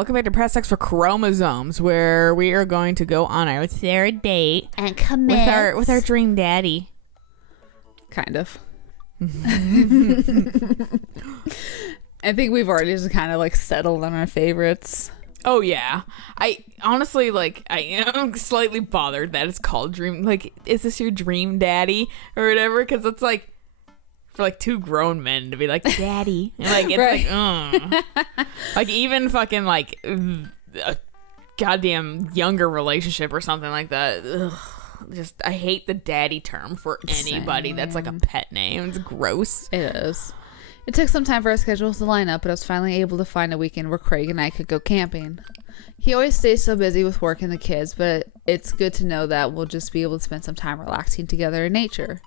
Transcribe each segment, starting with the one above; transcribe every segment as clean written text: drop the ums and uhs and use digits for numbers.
Welcome back to Press X for Chromosomes, where we are going to go on our third date and commit with our dream daddy. Kind of. I think we've already just kind of like settled on our favorites. Oh yeah, I honestly I am slightly bothered that it's called dream. Like, is this your dream daddy or whatever? Because it's like for like two grown men to be like daddy, and like it's right. Like even fucking like a goddamn younger relationship or something like that. Ugh. Just I hate the daddy term for anybody. Same. That's like a pet name. It's gross. It is. It took some time for our schedules to line up, but I was finally able to find a weekend where Craig and I could go camping. He always stays so busy with work and the kids, but it's good to know that we'll just be able to spend some time relaxing together in nature.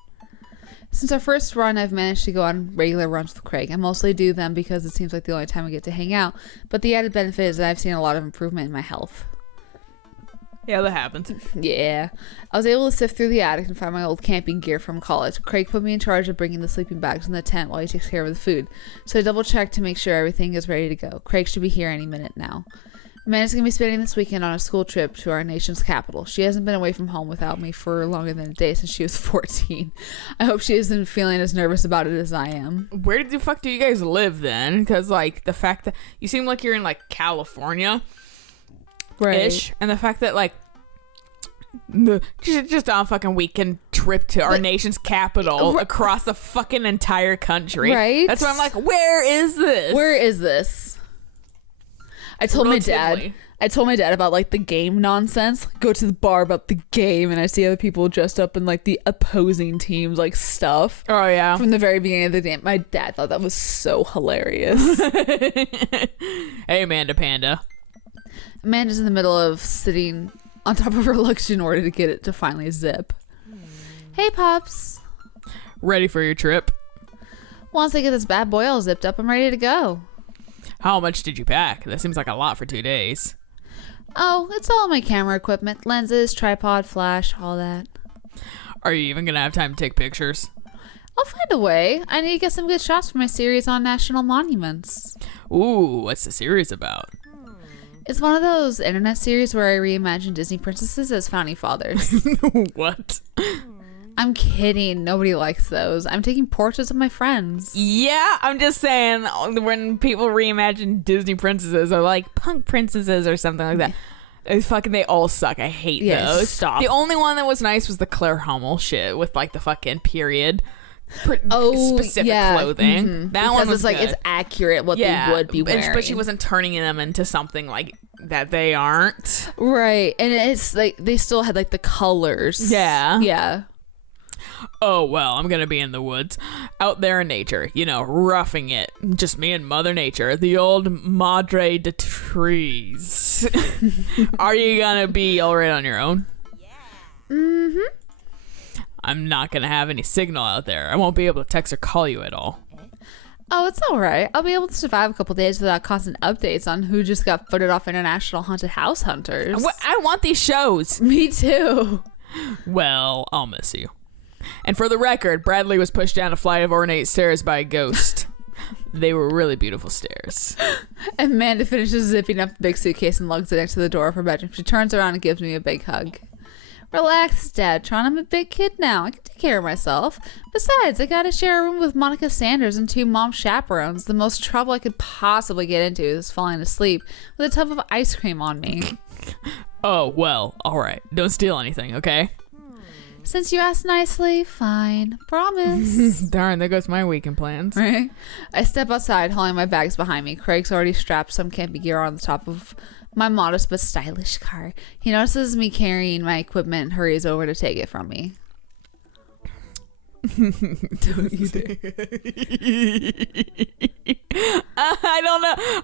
Since our first run, I've managed to go on regular runs with Craig. I mostly do them because it seems like the only time we get to hang out, but the added benefit is that I've seen a lot of improvement in my health. Yeah, that happens. Yeah. I was able to sift through the attic and find my old camping gear from college. Craig put me in charge of bringing the sleeping bags in the tent while he takes care of the food, so I double-checked to make sure everything is ready to go. Craig should be here any minute now. Amanda's going to be spending this weekend on a school trip to our nation's capital. She hasn't been away from home without me for longer than a day since she was 14. I hope she isn't feeling as nervous about it as I am. Where the fuck do you guys live then? Because, like, the fact that you seem like you're in, like, California. Right. And the fact that, like, just on a fucking weekend trip to our nation's capital across the fucking entire country. Right. That's why I'm like, where is this? Where is this? I told my dad about like the game nonsense. Go to the bar about the game, and I see other people dressed up in like the opposing teams like stuff. Oh yeah. From the very beginning of the game. My dad thought that was so hilarious. Hey, Amanda Panda. Amanda's in the middle of sitting on top of her luggage in order to get it to finally zip. Hey, Pops. Ready for your trip? Once I get this bad boy all zipped up, I'm ready to go. How much did you pack? That seems like a lot for 2 days. Oh, it's all my camera equipment. Lenses, tripod, flash, all that. Are you even going to have time to take pictures? I'll find a way. I need to get some good shots for my series on national monuments. Ooh, what's the series about? It's one of those internet series where I reimagine Disney princesses as founding fathers. What? I'm kidding. Nobody likes those. I'm taking portraits of my friends. Yeah, I'm just saying when people reimagine Disney princesses or like punk princesses or something like that, they all suck. I hate those. Stop. The only one that was nice was the Claire Hummel shit with like the fucking period. Specific clothing. Mm-hmm. That one was like good. It's accurate what they would be wearing, but she wasn't turning them into something like that they aren't. Right, and it's like they still had like the colors. Yeah. Oh, well, I'm gonna be in the woods, out there in nature, roughing it. Just me and Mother Nature, the old Madre de Trees. Are you gonna be all right on your own? Yeah. Mm-hmm. I'm not gonna have any signal out there. I won't be able to text or call you at all. Oh, it's all right. I'll be able to survive a couple days without constant updates on who just got footed off International Haunted House Hunters. I want these shows. Me too. Well, I'll miss you. And for the record, Bradley was pushed down a flight of ornate stairs by a ghost. They were really beautiful stairs. Amanda finishes zipping up the big suitcase and lugs it next to the door of her bedroom. She turns around and gives me a big hug. Relax, Dad-tron. I'm a big kid now. I can take care of myself. Besides, I gotta share a room with Monica Sanders and 2 mom chaperones. The most trouble I could possibly get into is falling asleep with a tub of ice cream on me. Oh, well, alright. Don't steal anything, okay? Since you asked nicely, fine. Promise. Darn, there goes my weekend plans. Right? I step outside, hauling my bags behind me. Craig's already strapped some camping gear on the top of my modest but stylish car. He notices me carrying my equipment and hurries over to take it from me. Don't you dare. I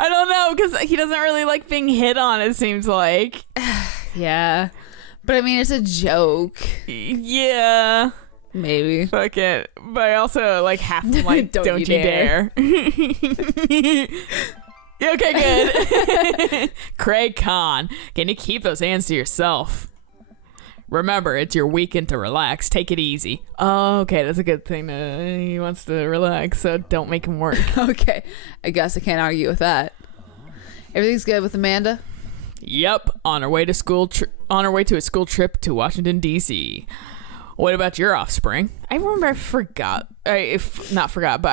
don't know, because he doesn't really like being hit on, it seems like. Yeah. But I mean, it's a joke. Yeah. Maybe. Fuck it. But I also like have to like, don't you dare. Okay, good. Craig Khan, can you keep those hands to yourself? Remember, it's your weekend to relax. Take it easy. Oh, okay, that's a good thing. He wants to relax, so don't make him work. Okay. I guess I can't argue with that. Everything's good with Amanda? Yep, on our way to a school trip to Washington D.C. What about your offspring? I remember I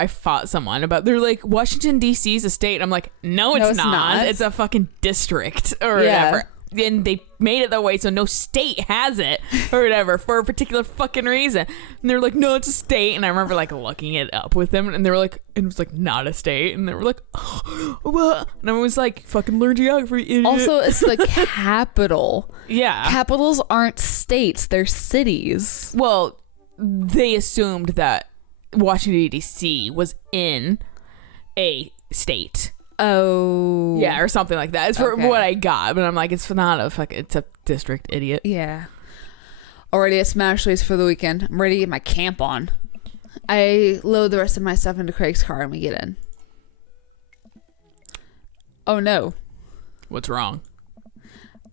fought someone about, they're like, Washington D.C. is a state. I'm like, no, it's not. It's a fucking district or whatever. And they made it that way so no state has it or whatever for a particular fucking reason. And they're like, no, it's a state. And I remember like looking it up with them, and they were like, it was like not a state. And they were like, oh, what? And I was like, fucking learn geography, idiot. Also, it's the capital. Yeah. Capitals aren't states, they're cities. Well, they assumed that Washington, D.C. was in a state. Oh. Yeah, or something like that. It's for what I got, but I'm like, it's not it's a district, idiot. Yeah. Already at Smashley's for the weekend. I'm ready to get my camp on. I load the rest of my stuff into Craig's car and we get in. Oh no. What's wrong?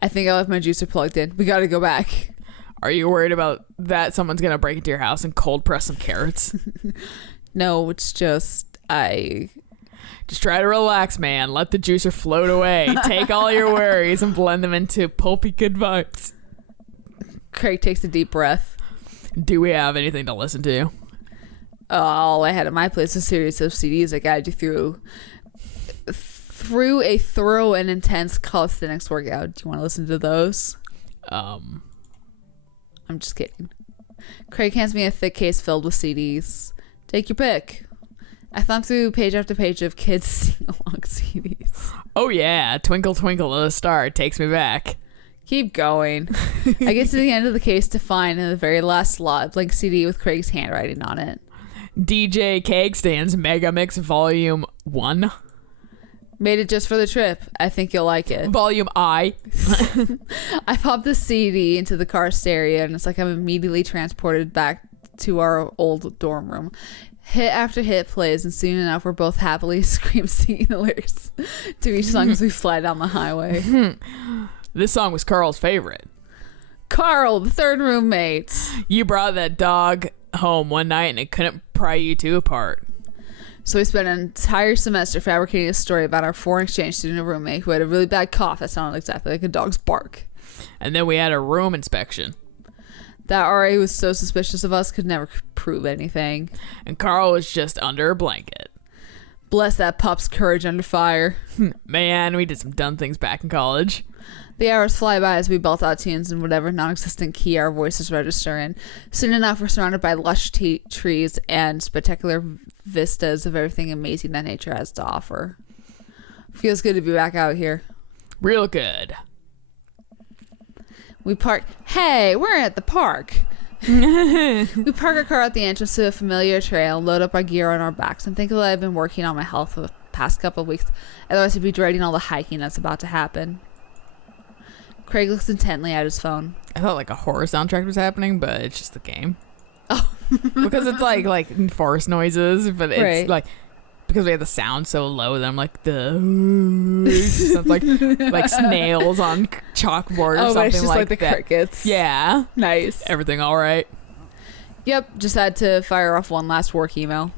I think I left my juicer plugged in. We gotta go back. Are you worried about that someone's gonna break into your house and cold press some carrots? No, it's just Just try to relax, man. Let the juicer float away. Take all your worries and blend them into pulpy good vibes. Craig takes a deep breath. Do we have anything to listen to? All I had at my place was a series of CDs I guided you through a thorough and intense calisthenics workout. Do you want to listen to those? I'm just kidding. Craig hands me a thick case filled with CDs. Take your pick. I thumbed through page after page of kids sing-along CDs. Oh yeah, Twinkle Twinkle Little Star takes me back. Keep going. I get to the end of the case to find in the very last slot a blank CD with Craig's handwriting on it. DJ Keg Stands Mega Mix Volume 1. Made it just for the trip. I think you'll like it. Volume I. I pop the CD into the car stereo and it's like I'm immediately transported back to our old dorm room. Hit after hit plays, and soon enough we're both happily singing the lyrics to each song as we fly down the highway. This song was Carl's favorite. Carl, the third roommate. You brought that dog home one night and it couldn't pry you two apart. So we spent an entire semester fabricating a story about our foreign exchange student roommate who had a really bad cough that sounded exactly like a dog's bark. And then we had a room inspection. That RA was so suspicious of us, could never prove anything. And Carl was just under a blanket. Bless that pup's courage under fire. Man, we did some dumb things back in college. The hours fly by as we belt out tunes in whatever non-existent key our voices register in. Soon enough, we're surrounded by lush trees and spectacular vistas of everything amazing that nature has to offer. Feels good to be back out here. Real good. We park. Hey, we're at the park. We park our car at the entrance to a familiar trail, load up our gear on our backs, and think that I've been working on my health for the past couple of weeks. Otherwise, I'd be dreading all the hiking that's about to happen. Craig looks intently at his phone. I thought like a horror soundtrack was happening, but it's just the game. Oh. Because it's like forest noises, but it's right. Like because we have the sound so low that I'm like sounds like snails on chalkboard or something but it's just like the that. crickets. Yeah. Nice. Everything all right? Yep, just had to fire off one last work email.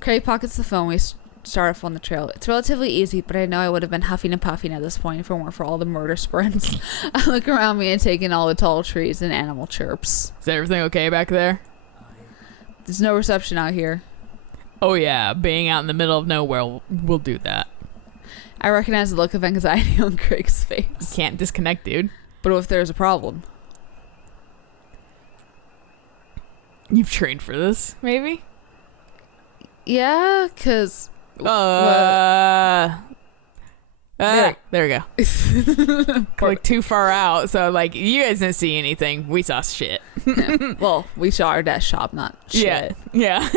Craig pockets the phone. We start off on the trail. It's relatively easy, but I know I would have been huffing and puffing at this point if it weren't for all the murder sprints. I look around me and take in all the tall trees and animal chirps. Is everything okay back there? There's no reception out here. Oh yeah, being out in the middle of nowhere will do that. I recognize the look of anxiety on Craig's face. You can't disconnect, dude. But what if there's a problem? You've trained for this, maybe? Yeah, because... there we go. Like too far out, so like you guys didn't see anything. We saw shit. Yeah. Well, we saw our desk shop, not shit. Yeah.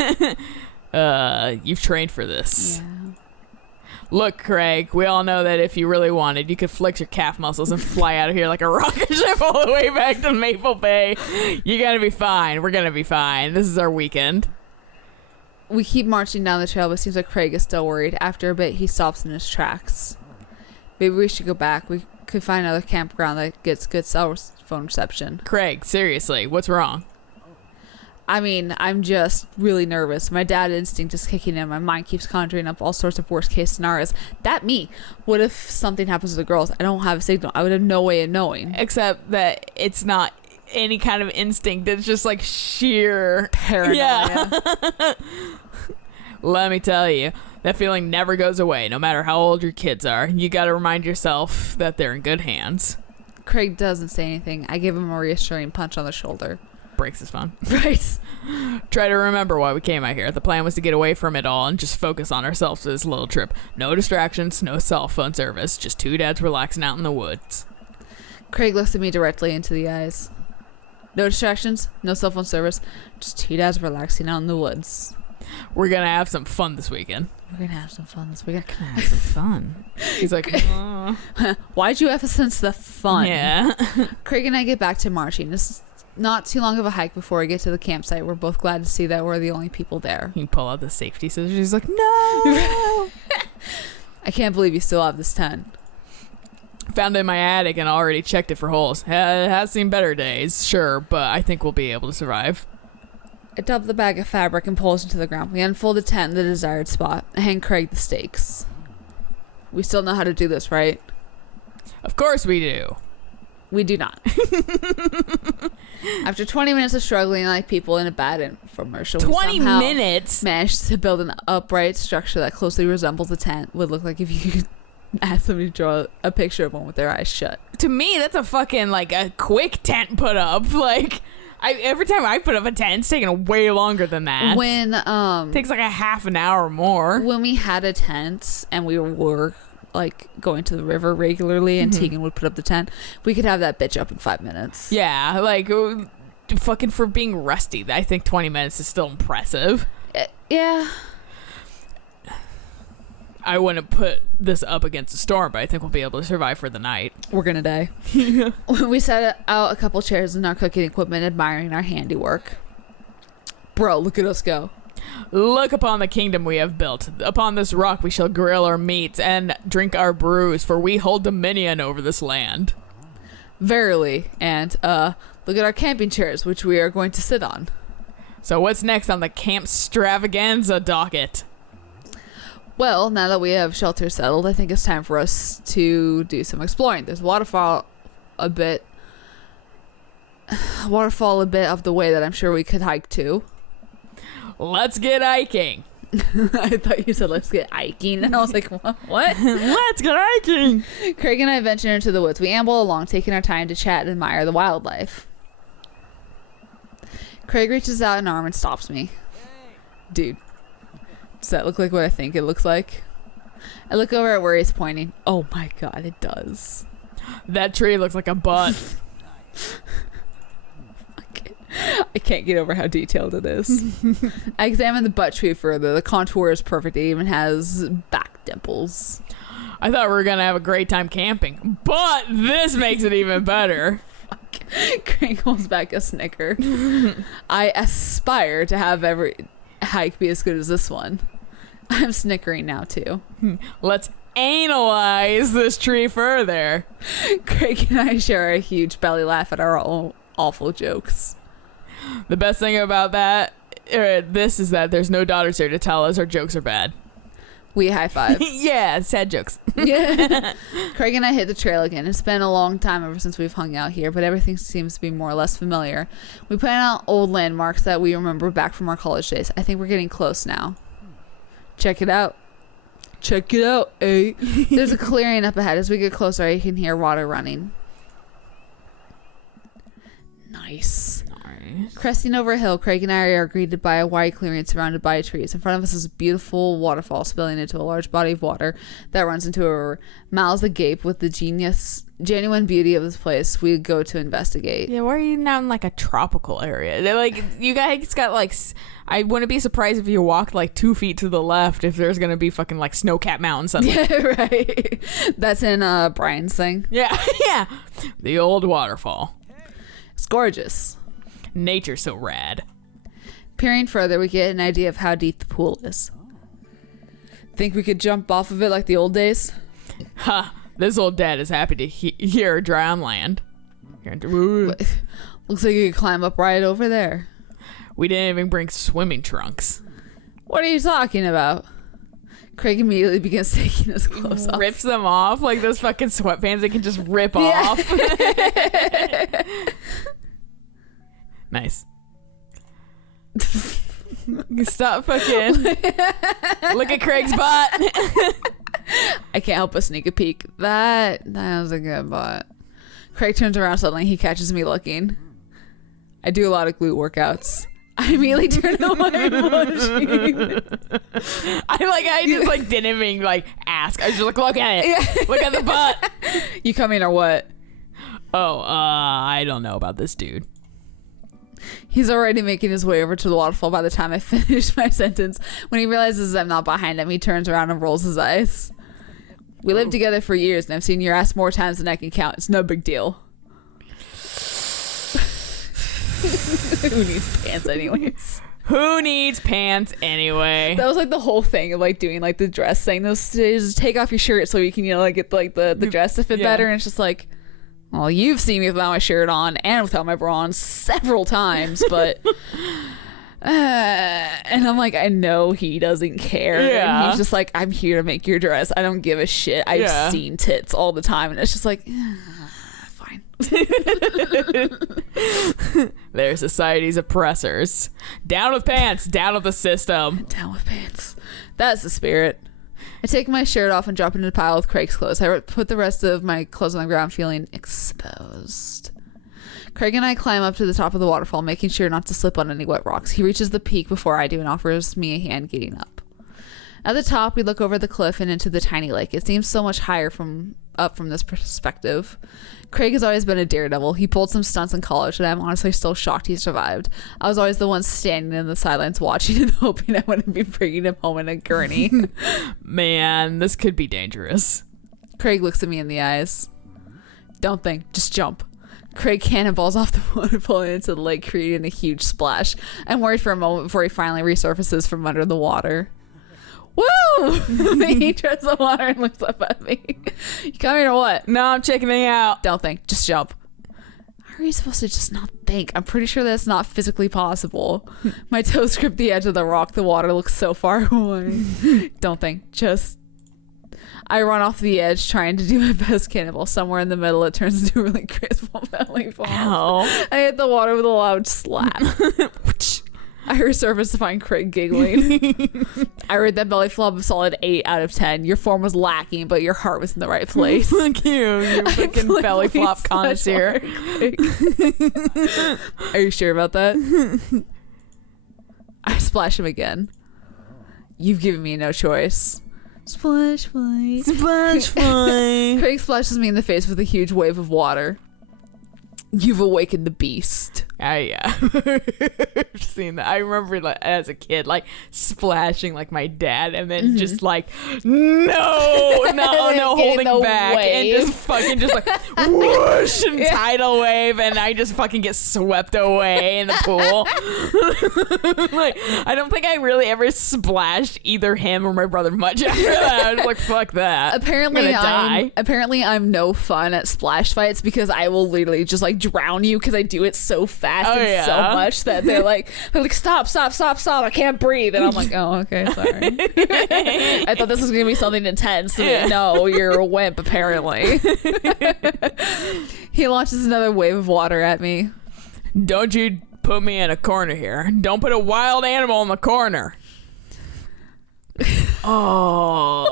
You've trained for this. Yeah. Look, Craig, we all know that if you really wanted, you could flex your calf muscles and fly out of here like a rocket ship all the way back to Maple Bay. You're gonna be fine. We're gonna be fine. This is our weekend. We keep marching down the trail, but it seems like Craig is still worried. After a bit, he stops in his tracks. Maybe we should go back. We could find another campground that gets good cell phone reception. Craig, seriously, what's wrong? I mean, I'm just really nervous. My dad instinct is kicking in. My mind keeps conjuring up all sorts of worst case scenarios. That me. What if something happens to the girls? I don't have a signal. I would have no way of knowing. Except that it's not any kind of instinct. It's just like sheer Paranoia. Yeah. Let me tell you, that feeling never goes away, no matter how old your kids are. You got to remind yourself that they're in good hands. Craig doesn't say anything. I give him a reassuring punch on the shoulder. Breaks is fun. Right. Try to remember why we came out here. The plan was to get away from it all and just focus on ourselves for this little trip. No distractions, no cell phone service, just two dads relaxing out in the woods. Craig looks at me directly into the eyes. No distractions, no cell phone service, just two dads relaxing out in the woods. We're gonna have some fun this weekend. We're gonna have some fun this weekend. Gonna have some fun. He's like, Why'd you emphasize the fun? Yeah. Craig and I get back to marching. It's not too long of a hike before we get to the campsite. We're both glad to see that we're the only people there. You pull out the safety scissors. He's like, no. I can't believe you still have this tent. Found it in my attic and already checked it for holes. It has seen better days, sure, but I think we'll be able to survive. I dump the bag of fabric and pull it into the ground. We unfold the tent in the desired spot. I hand Craig the stakes. We still know how to do this, right? Of course we do. We do not. After 20 minutes of struggling like people in a bad infomercial, 20 minutes? Managed to build an upright structure that closely resembles a tent. Would look like if you could ask somebody to draw a picture of one with their eyes shut. To me, that's a fucking, like, a quick tent put up. Like, every time I put up a tent, it's taking way longer than that. When, takes like a half an hour more. When we had a tent and we were like going to the river regularly and Tegan would put up the tent, we could have that bitch up in 5 minutes. Yeah, like fucking for being rusty, I think 20 minutes is still impressive. Yeah. I wouldn't put this up against a storm, but I think we'll be able to survive for the night. We're gonna die. We set out a couple chairs and our cooking equipment, admiring our handiwork. Bro, look at us go. Look upon the kingdom we have built. Upon this rock we shall grill our meats and drink our brews, for we hold dominion over this land. Verily. And, look at our camping chairs, which we are going to sit on. So what's next on the camp extravaganza docket? Well, now that we have shelter settled, I think it's time for us to do some exploring. There's a waterfall a bit of the way that I'm sure we could hike to. Let's get hiking. I thought you said let's get hiking, and I was like, what? Let's get hiking. Craig and I venture into the woods. We amble along, taking our time to chat and admire the wildlife. Craig reaches out an arm and stops me. Dude, does that look like what I think it looks like? I look over at where he's pointing. Oh my god, it does. That tree looks like a butt. I can't get over how detailed it is. I examine the butt tree further. The contour is perfect. It even has back dimples. I thought we were going to have a great time camping, but this makes it even better. Craig holds back a snicker. I aspire to have every hike be as good as this one. I'm snickering now too. Let's analyze this tree further. Craig and I share a huge belly laugh at our own awful jokes. The best thing about this is that there's no daughters here to tell us our jokes are bad. We high five. Yeah, sad jokes. Yeah. Craig and I hit the trail again. It's been a long time ever since we've hung out here, but everything seems to be more or less familiar. We point out old landmarks that we remember back from our college days. I think we're getting close now. Check it out. Check it out, eh? There's a clearing up ahead. As we get closer, you can hear water running. Nice. Cresting over a hill, Craig and I are greeted by a wide clearing surrounded by trees. In front of us is a beautiful waterfall spilling into a large body of water that runs into a river. Mouths agape with the genuine beauty of this place. We go to investigate. Yeah, why are you now in like a tropical area? They're like, you guys got like, I wouldn't be surprised if you walked like 2 feet to the left if there's gonna be fucking like snow-capped mountains suddenly. Yeah, right. That's in Brian's thing. Yeah, yeah. The old waterfall. It's gorgeous. Nature's so rad. Peering further, we get an idea of how deep the pool is. Think we could jump off of it like the old days? Ha! This old dad is happy to hear dry on land. Looks like you could climb up right over there. We didn't even bring swimming trunks. What are you talking about? Craig immediately begins taking his clothes off. Rips them off like those fucking sweatpants they can just rip off. Nice. Stop fucking. Look at Craig's butt. I can't help but sneak a peek. That was a good butt. Craig turns around suddenly. He catches me looking. I do a lot of glute workouts. I immediately turn on my machine. I just like didn't even like ask. I was just like, look at it. Yeah. Look at the butt. You coming or what? Oh, I don't know about this dude. He's already making his way over to the waterfall by the time I finish my sentence. When he realizes I'm not behind him, he turns around and rolls his eyes. We lived together for years, and I've seen your ass more times than I can count. It's no big deal. Who needs pants anyways? Who needs pants anyway? That was like the whole thing of like doing like the dress thing. Those just take off your shirt so you can, you know, like get like the dress to fit better. And it's just like, well, you've seen me without my shirt on and without my bra on several times, but and I'm like, I know he doesn't care. Yeah. And he's just like, I'm here to make your dress. I don't give a shit. I've seen tits all the time, and it's just like, fine. They're society's oppressors. Down with pants. Down with the system. Down with pants. That's the spirit. I take my shirt off and drop it in a pile with Craig's clothes. I put the rest of my clothes on the ground, feeling exposed. Craig and I climb up to the top of the waterfall, making sure not to slip on any wet rocks. He reaches the peak before I do and offers me a hand getting up. At the top, we look over the cliff and into the tiny lake. It seems so much higher from this perspective. Craig has always been a daredevil. He pulled some stunts in college, and I'm honestly still shocked he survived. I was always the one standing in the sidelines watching and hoping I wouldn't be bringing him home in a gurney. Man, this could be dangerous. Craig looks at me in the eyes. Don't think, just jump. Craig cannonballs off the waterfall into the lake, creating a huge splash. I'm worried for a moment before he finally resurfaces from under the water. Woo! He treads the water and looks up at me. You coming or what? No, I'm checking it out. Don't think, just jump. How are you supposed to just not think? I'm pretty sure that's not physically possible. My toes grip the edge of the rock. The water looks so far away. Don't think, just... I run off the edge trying to do my best cannonball. Somewhere in the middle, it turns into a really graceful belly fall. Ow. I hit the water with a loud slap. I resurfaced to find Craig giggling. I rate that belly flop a solid 8 out of 10. Your form was lacking, but your heart was in the right place. Fuck you fucking belly flop connoisseur. Are you sure about that? I splash him again. You've given me no choice. Splash fight. Splash fight. Craig splashes me in the face with a huge wave of water. You've awakened the beast. Yeah. I've seen that. I remember like, as a kid, like splashing like my dad, and then just like no, holding back, and just fucking just like whoosh and tidal wave, and I just fucking get swept away in the pool. Like I don't think I really ever splashed either him or my brother much after that. I was like, fuck that. Apparently I'm no fun at splash fights because I will literally just like drown you because I do it so fast and so much that they're like stop, I can't breathe, and I'm like, oh, okay, sorry. I thought this was gonna be something intense. No, you're a wimp apparently. He launches another wave of water at me. Don't you put me in a corner here. Don't put a wild animal in the corner. Oh.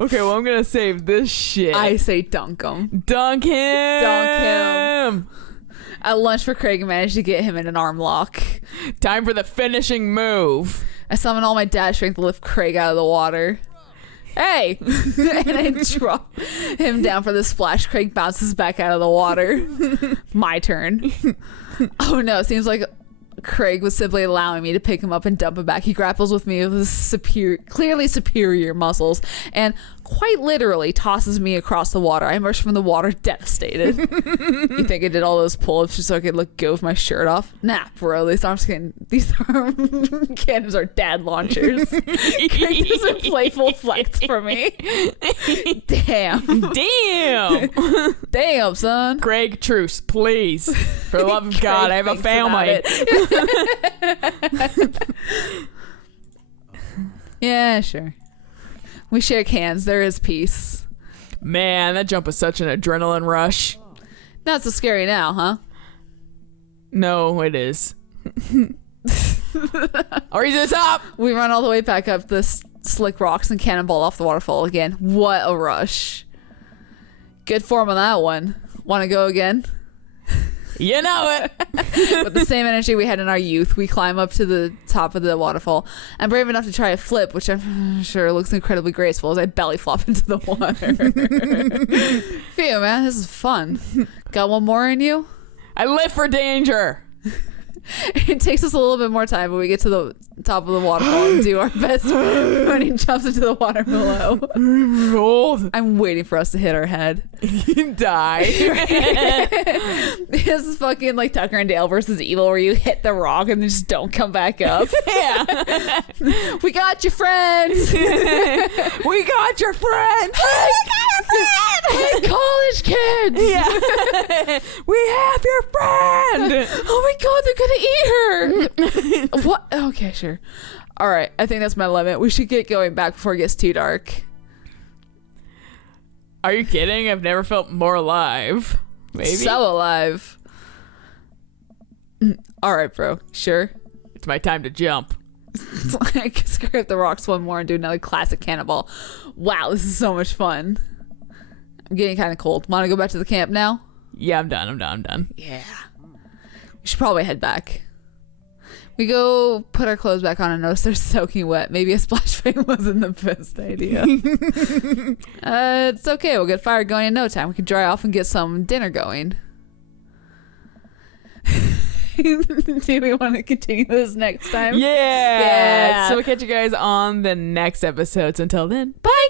Okay, well, I'm gonna save this shit. I say dunk him. Dunk him. At lunch for Craig, I managed to get him in an arm lock. Time for the finishing move. I summon all my dad strength to lift Craig out of the water. Hey! And I drop him down for the splash. Craig bounces back out of the water. My turn. Oh no, seems like Craig was simply allowing me to pick him up and dump him back. He grapples with me with his clearly superior muscles and quite literally tosses me across the water. I emerge from the water devastated. You think I did all those pull-ups just so I could go with my shirt off? Nah, bro. These arm cannons are dad launchers. Greg does a playful flex for me. Damn. Damn, son. Greg, truce, please. For the love of God, I have a family. Yeah, sure. We shake hands. There is peace. Man, that jump was such an adrenaline rush. Not so scary now, huh? No, it is. Are you to the top? We run all the way back up the slick rocks and cannonball off the waterfall again. What a rush. Good form on that one. Want to go again? You know it. With the same energy we had in our youth, we climb up to the top of the waterfall. I'm brave enough to try a flip, which I'm sure looks incredibly graceful as I belly flop into the water. Phew, man, this is fun. Got one more in you? I live for danger. It takes us a little bit more time, but we get to the top of the waterfall and do our best when he jumps into the water below. Old. I'm waiting for us to hit our head. You die. This is fucking like Tucker and Dale versus Evil, where you hit the rock and then just don't come back up. Yeah. We got your friends. We got your friends. Hey, college kids. Yeah. We have your friend. Oh my god, they're gonna eat her. What? Okay, sure. All right, I think that's my limit. We should get going back before it gets too dark. Are you kidding? I've never felt more alive. Maybe. So alive. All right, bro. Sure. It's my time to jump. I can scrape the rocks one more and do another classic cannonball. Wow, this is so much fun. I'm getting kind of cold. Want to go back to the camp now? Yeah, I'm done. Yeah. We should probably head back. We go put our clothes back on and notice they're soaking wet. Maybe a splash pad wasn't the best idea. It's okay. We'll get fire going in no time. We can dry off and get some dinner going. Do we want to continue this next time? Yeah. Yeah. So we'll catch you guys on the next episodes. Until then, bye.